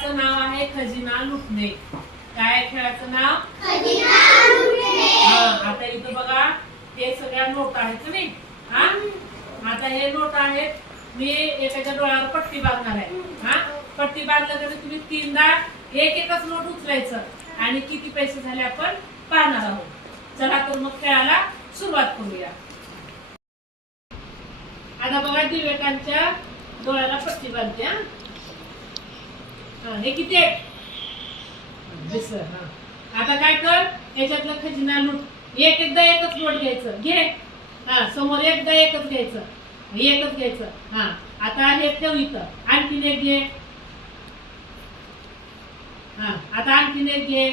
खेळाचं नाव आहे खजिना लुटणे. काय खेळाचं नाव? खजिना लुटणे. आता इथं बघा हे सगळ्या नोट आहेत नाही. आता हे नोट आहेत. मी एकाच्या डोळ्यावर पट्टी बांधणार आहे. पट्टी बांधलं तर तुम्ही तीनदा एकच नोट उचलायचं आणि किती पैसे झाले आपण पाहणार आहोत. चला तर मग खेळाला सुरुवात करूया. आता बघा दिवेकांच्या डोळ्याला पट्टी बांधते. हे किती आहे? आता काय कर, याच्यातलं खजिना लूट. एकदा एकच नोट घ्यायचं. घे. समोर एकदा एकच घ्यायचं. एकच घ्यायचं. आता हे ठेव इथं. आणखीन एक घे. आता आणखीन एक घे.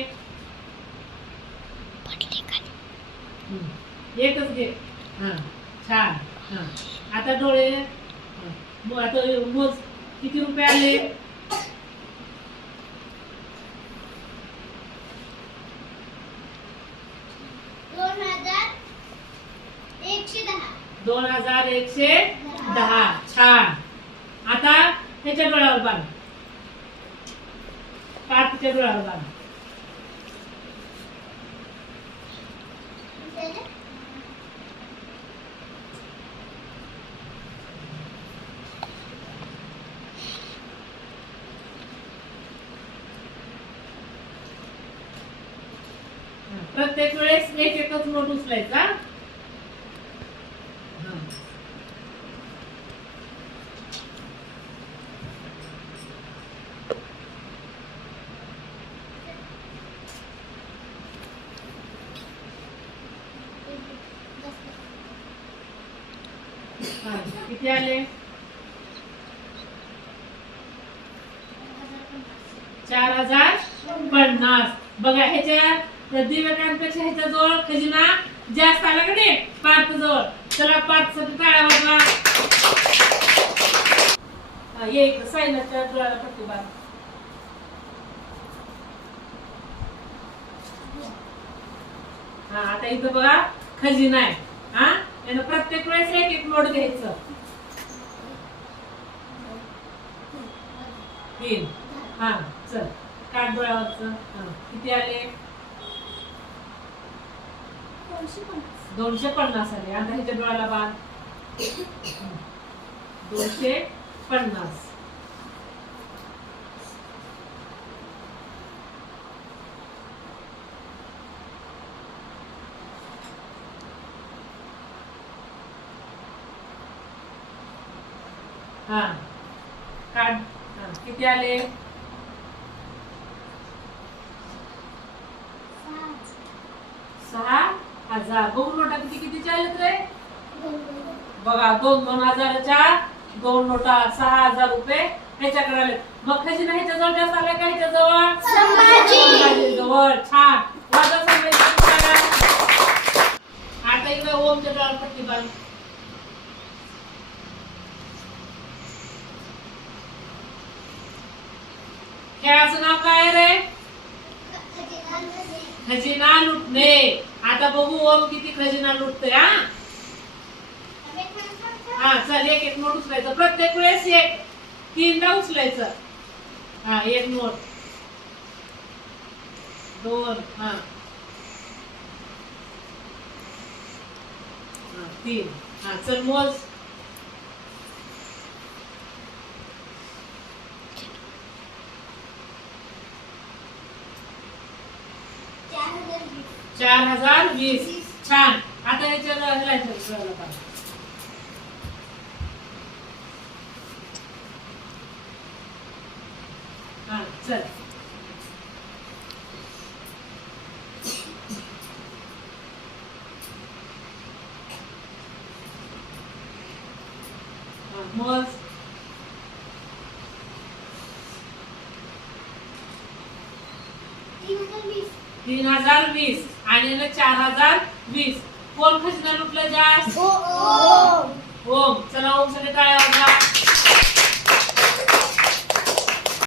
एकच घे. छान. आता डोळे. आता मोज किती रुपये आले. 2110. छान. आता ह्याच्या डोळ्यावर बांध. पाठच्या डोळ्यावर बांध. प्रत्येक वेळेस एकच नोट उचलायचा. किती आले? 4050. बघा ह्याच्या दिवेकांपेक्षा ह्याच्या जवळ खजिना जास्त आला का नाही? 5 जवळ. चला 5 साठी टाळ्या वाजवा. ये सायनाच्या डोळ्याला पट्टी बांध. आता इथं बघा खजिना आहे. यानं प्रत्येक वेळेस एक नोट घ्यायचं. 3. चल काढ डोळ्यावरचं. किती आले? 250 आले. आता ह्याच्या डोळ्याला बांध. 250. काढ. किती आले? 6000. बघू नोटा किती कितीच्या आलेत रे? बघा 2,000च्या 2 नोटा 6000 रुपये ह्याच्याकडे आले. मग खजिना ह्याच्या जवळ जास्त आला का? ह्याच्या जवळ संभाजी जवळ. छान. वाजव संभाजी. आता इकडे ओमच्या डोळ्यावर पट्टी बांध. खेळाचं नाव काय रे? खजिना लुटणे. आता बघू ओम किती खजिना लुटतोय. चल एक नोट उचलायचं. प्रत्येक वेळेस एक. 3दा उचलायचं. एक नोट. 2. 3. चल मोज. 4020. छान. आता याच्याला चल. मोज. 3020 आणि 4020. कोण खजिना लुटलं जास्त? ओम. चला ओम साठी टाळ्या वाजवा.